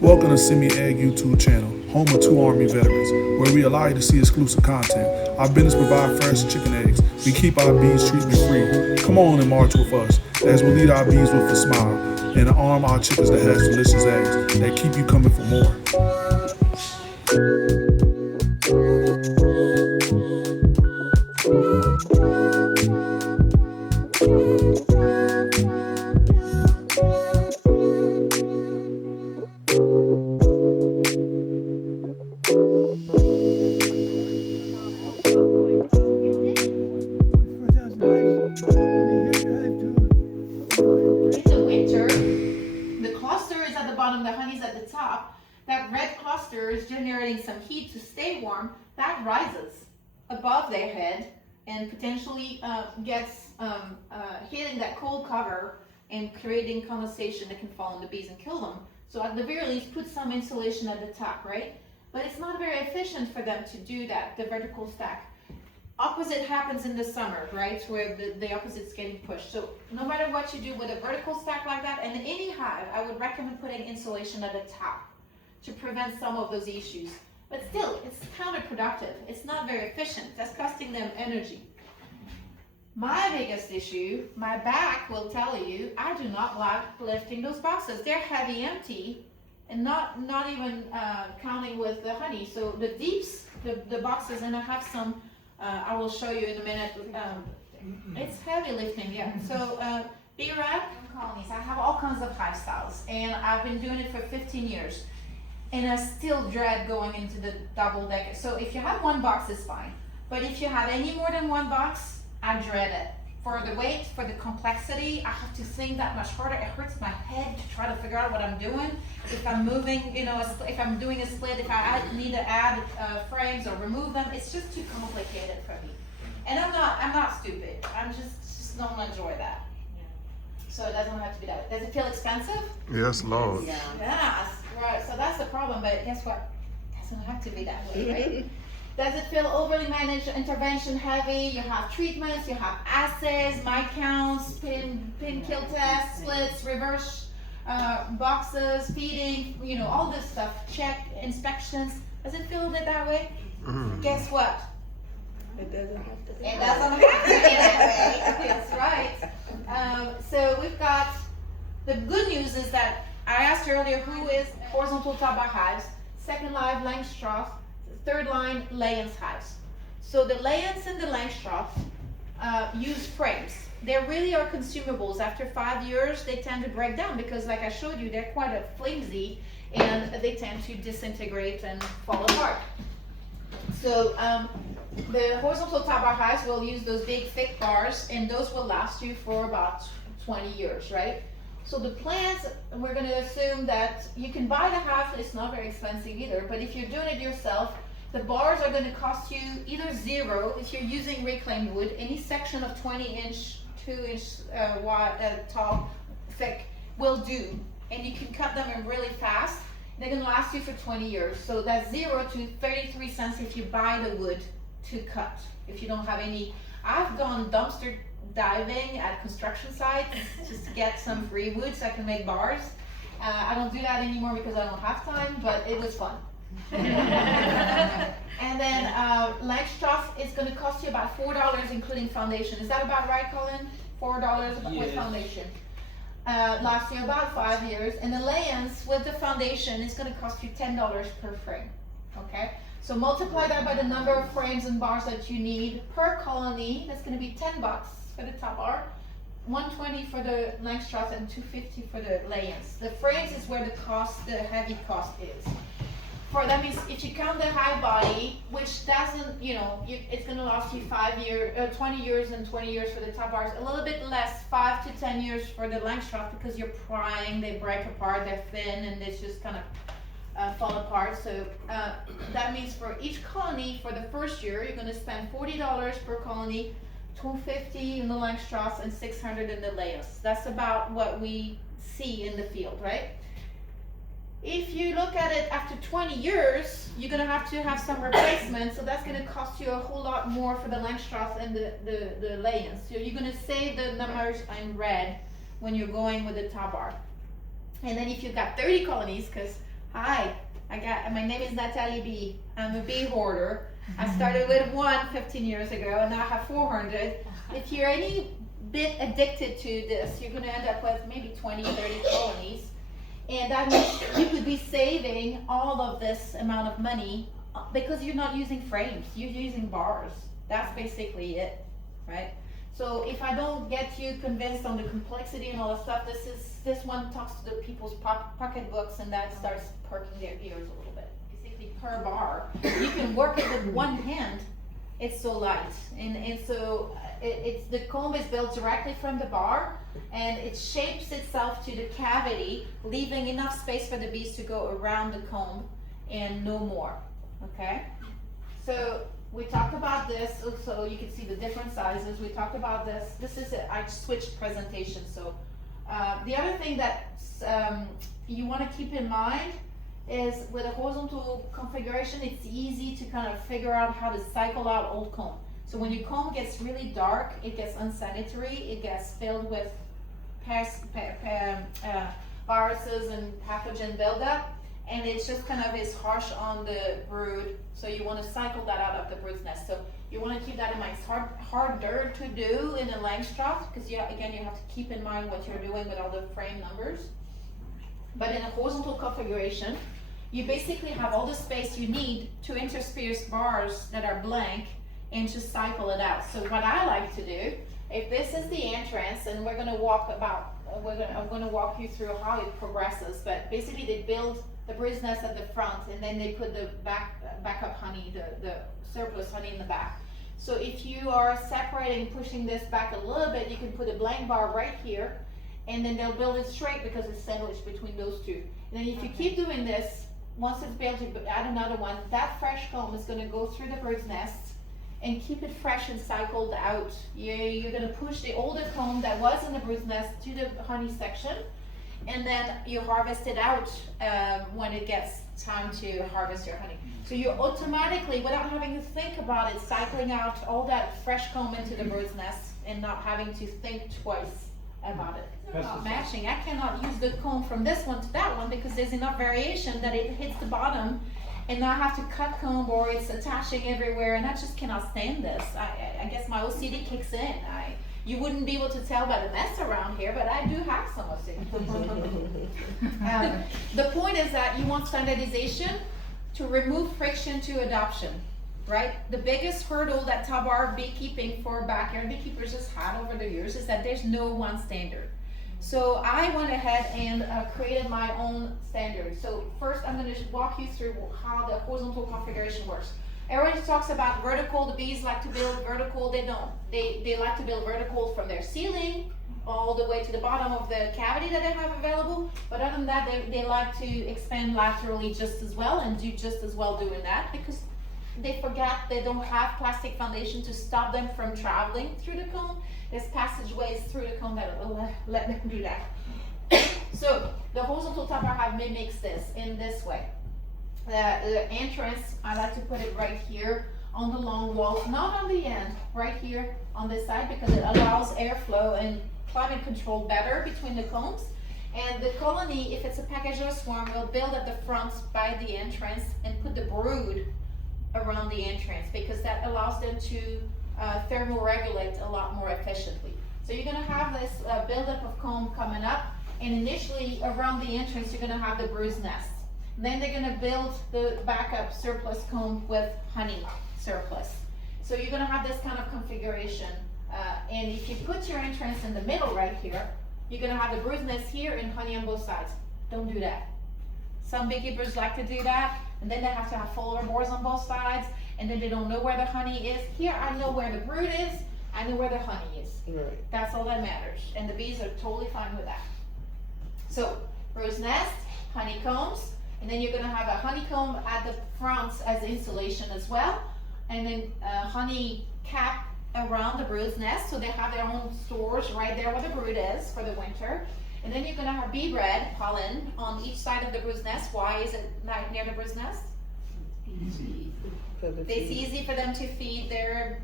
Welcome to SynMeAEgg YouTube channel, home of two Army veterans, where we allow you to see exclusive content. Our business provide fresh chicken eggs. We keep our bees treatment free. Come on and march with us as we lead our bees with a smile and arm our chickens that has delicious eggs that keep you coming for more. That red cluster is generating some heat to stay warm. That rises above their head and potentially gets hitting that cold cover and creating condensation that can fall on the bees and kill them. So at the very least, put some insulation at the top, right? But it's not very efficient for them to do that, the vertical stack. Opposite happens in the summer, right, where the opposite's getting pushed. So no matter what you do with a vertical stack like that, and in any hive, I would recommend putting insulation at the top to prevent some of those issues. But still, it's counterproductive. It's not very efficient. That's costing them energy. My biggest issue, my back will tell you, I do not like lifting those boxes. They're heavy empty, and not even counting with the honey. So the deeps, the boxes, and I have some, I will show you in a minute. It's heavy lifting, yeah. So bee wrap colonies, I have all kinds of hive styles, and I've been doing it for 15 years. And I still dread going into the double decker. So if you have one box, it's fine. But if you have any more than one box, I dread it. For the weight, for the complexity, I have to think that much harder. It hurts my head to try to figure out what I'm doing. If I'm moving, if I'm doing a split, if I need to add frames or remove them, it's just too complicated for me. And I'm not stupid. I'm just don't enjoy that. So it doesn't have to be that way. Does it feel expensive? Yes, Lord. Yeah. Yes, right. So that's the problem. But guess what? It doesn't have to be that way, right? Does it feel overly managed, intervention heavy? You have treatments, you have assays, mite counts, pin kill tests, splits, reverse boxes, feeding, all this stuff. Check inspections. Does it feel a bit that way? Guess what? It doesn't have to be. It doesn't have to be that way. That's right. So we've got, the good news is that I asked earlier who is horizontal Bar Hives, second line langstroth, third line layens hives. So the layens and the langstroth use frames. They really are consumables. After 5 years, they tend to break down because, like I showed you, they're quite flimsy and they tend to disintegrate and fall apart. So the horizontal Bar hives will use those big thick bars, and those will last you for about 20 years, right? So the plants, we're going to assume that you can buy the hive. It's not very expensive either, but if you're doing it yourself, the bars are going to cost you either zero if you're using reclaimed wood. Any section of 20-inch, 2-inch wide, tall, thick will do, and you can cut them in really fast. They're going to last you for 20 years. So that's 0 to 33 cents if you buy the wood to cut. If you don't have any, I've gone dumpster diving at construction sites just to get some free wood so I can make bars. I don't do that anymore because I don't have time, but it was fun. And then langstroth is going to cost you about $4 including foundation. Is that about right, Colin? $4 with foundation. Lasts you about 5 years, and the layens with the foundation is going to cost you $10 per frame. Okay, so multiply that by the number of frames and bars that you need per colony. That's going to be $10 for the top bar, $120 for the langstroth, and $250 for the layens. The frames is where the heavy cost is. That means if you count the hive body, which doesn't, it's going to last you 20 years and 20 years for the top bars, a little bit less, 5 to 10 years for the langstroth because you're prying, they break apart, they're thin, and they just kind of fall apart. So that means for each colony, for the first year, you're going to spend $40 per colony, $250 in the langstroth, and $600 in the layers. That's about what we see in the field, right? If you look at it after 20 years, you're going to have some replacement, so that's going to cost you a whole lot more for the langstroth and the layens. So you're going to save the numbers in red when you're going with the top bar. And then if you've got 30 colonies, because Hi, my name is Nathalie B. I'm a bee hoarder. I started with 15 years ago, and now I have 400. If you're any bit addicted to this, you're gonna end up with maybe 20, 30 colonies. And that means you could be saving all of this amount of money because you're not using frames, you're using bars. That's basically it, right? So if I don't get you convinced on the complexity and all that stuff, this one talks to the people's pocketbooks, and that starts perking their ears a little bit. Basically per bar, you can work it with one hand. It's so light, and so it's the comb is built directly from the bar, and it shapes itself to the cavity, leaving enough space for the bees to go around the comb and no more. Okay, so we talked about this, so you can see the different sizes. We talked about this. This is it. I switched presentation. So the other thing that you want to keep in mind is with a horizontal configuration, it's easy to kind of figure out how to cycle out old comb. So when your comb gets really dark, it gets unsanitary, it gets filled with viruses and pathogen buildup, and it's just kind of is harsh on the brood. So you want to cycle that out of the brood's nest. So you want to keep that in mind. It's harder to do in a langstroth because again, you have to keep in mind what you're doing with all the frame numbers. But in a horizontal configuration, you basically have all the space you need to intersperse bars that are blank and just cycle it out. So what I like to do, if this is the entrance, and I'm going to walk you through how it progresses, but basically they build the brood's nest at the front, and then they put the backup honey, the surplus honey in the back. So if you are separating, pushing this back a little bit, you can put a blank bar right here, and then they'll build it straight because it's sandwiched between those two. And then if you keep doing this, once it's built, you add another one. That fresh comb is going to go through the bird's nest and keep it fresh and cycled out. You're going to push the older comb that was in the bird's nest to the honey section, and then you harvest it out when it gets time to harvest your honey. So you're automatically, without having to think about it, cycling out all that fresh comb into the bird's nest and not having to think twice about it. Not matching. I cannot use the comb from this one to that one because there's enough variation that it hits the bottom, and now I have to cut comb or it's attaching everywhere, and I just cannot stand this. I guess my OCD kicks in. You wouldn't be able to tell by the mess around here, but I do have some OCD. The point is that you want standardization to remove friction to adoption, right? The biggest hurdle that Tabar beekeeping for backyard beekeepers has had over the years is that there's no one standard. So I went ahead and created my own standard. So first I'm going to walk you through how the horizontal configuration works. Everybody talks about vertical. The bees like to build vertical. They don't. They like to build vertical from their ceiling all the way to the bottom of the cavity that they have available. But other than that, they like to expand laterally just as well and do just as well doing that because they forget they don't have plastic foundation to stop them from traveling through the comb. There's passageways through the comb that will let them do that. So the horizontal Bar Hive mimics this in this way. The entrance, I like to put it right here on the long wall, not on the end, right here on this side because it allows airflow and climate control better between the combs. And the colony, if it's a pachyderm swarm, will build at the front by the entrance and put the brood around the entrance because that allows them to thermoregulate a lot more efficiently. So you're going to have this buildup of comb coming up, and initially around the entrance you're going to have the brood's nest. And then they're going to build the backup surplus comb with honey surplus. So you're going to have this kind of configuration. And if you put your entrance in the middle right here, you're going to have the brood's nest here and honey on both sides. Don't do that. Some beekeepers like to do that, and then they have to have fuller bores on both sides, and then they don't know where the honey is. Here I know where the brood is, I know where the honey is. Right. That's all that matters, and the bees are totally fine with that. So brood's nest, honeycombs, and then you're going to have a honeycomb at the front as insulation as well, and then a honey cap around the brood's nest, so they have their own stores right there where the brood is for the winter. And then you're going to have bee bread, pollen, on each side of the brood's nest. Why is it not near the brood's nest? It's easy for them to feed their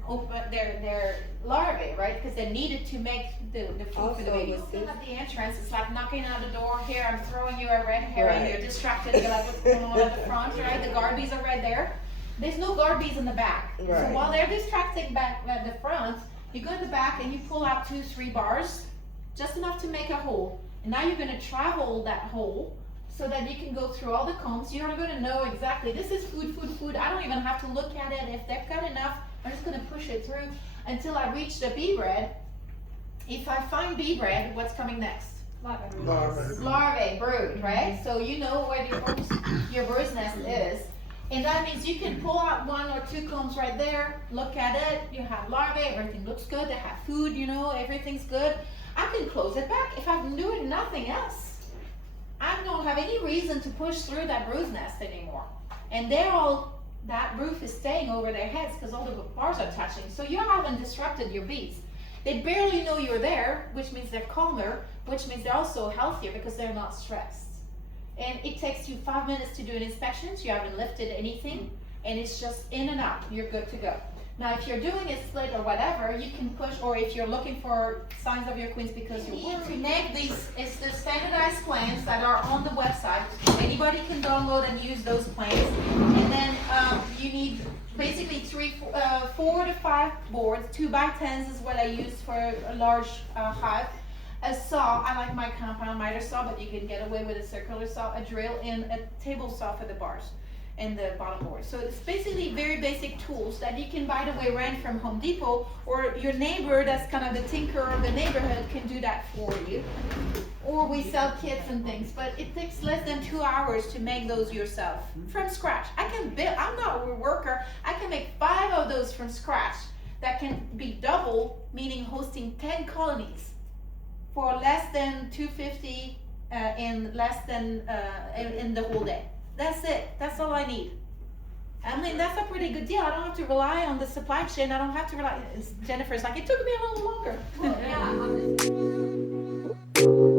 larvae, right? Because they're needed to make the food for the babies. At the entrance, it's like knocking on the door. Here, I'm throwing you a red herring. You're distracted. You're like, what's going on at the front, right? The guard bees are right there. There's no guard bees in the back. So while they're distracting back at the front, you go in the back and you pull out 2-3 bars, just enough to make a hole. And now you're going to travel that hole so that you can go through all the combs. You're going to know exactly, this is food, food, food. I don't even have to look at it. If they've got enough, I'm just going to push it through until I reach the bee bread. If I find bee bread, what's coming next? Larvae, brood, right? So you know where your bird's nest is. And that means you can pull out 1 or 2 combs right there, look at it, you have larvae, everything looks good, they have food, you know, everything's good. I can close it back. If I'm doing nothing else, I don't have any reason to push through that brood nest anymore. And that roof is staying over their heads because all the bars are touching. So you haven't disrupted your bees. They barely know you're there, which means they're calmer, which means they're also healthier because they're not stressed. And it takes you 5 minutes to do an inspection, so you haven't lifted anything, and it's just in and out, you're good to go. Now if you're doing a split or whatever, you can push, or if you're looking for signs of your queens because you're working, to make these, it's the standardized plans that are on the website. Anybody can download and use those plans. And then you need basically 4 to 5 boards. 2x10s is what I use for a large hive. A saw, I like my compound miter saw, but you can get away with a circular saw, a drill, and a table saw for the bars and the bottom board. So it's basically very basic tools that you can, by the way, rent from Home Depot, or your neighbor that's kind of the tinker of the neighborhood can do that for you. Or we sell kits and things, but it takes less than 2 hours to make those yourself from scratch. I can build, I'm not a worker, I can make 5 of those from scratch that can be double, meaning hosting 10 colonies. For less than $250 in less than in the whole day. That's it. That's all I need. I mean, that's a pretty good deal. I don't have to rely on the supply chain. I don't have to rely. Jennifer's like, it took me a little longer. Well, yeah.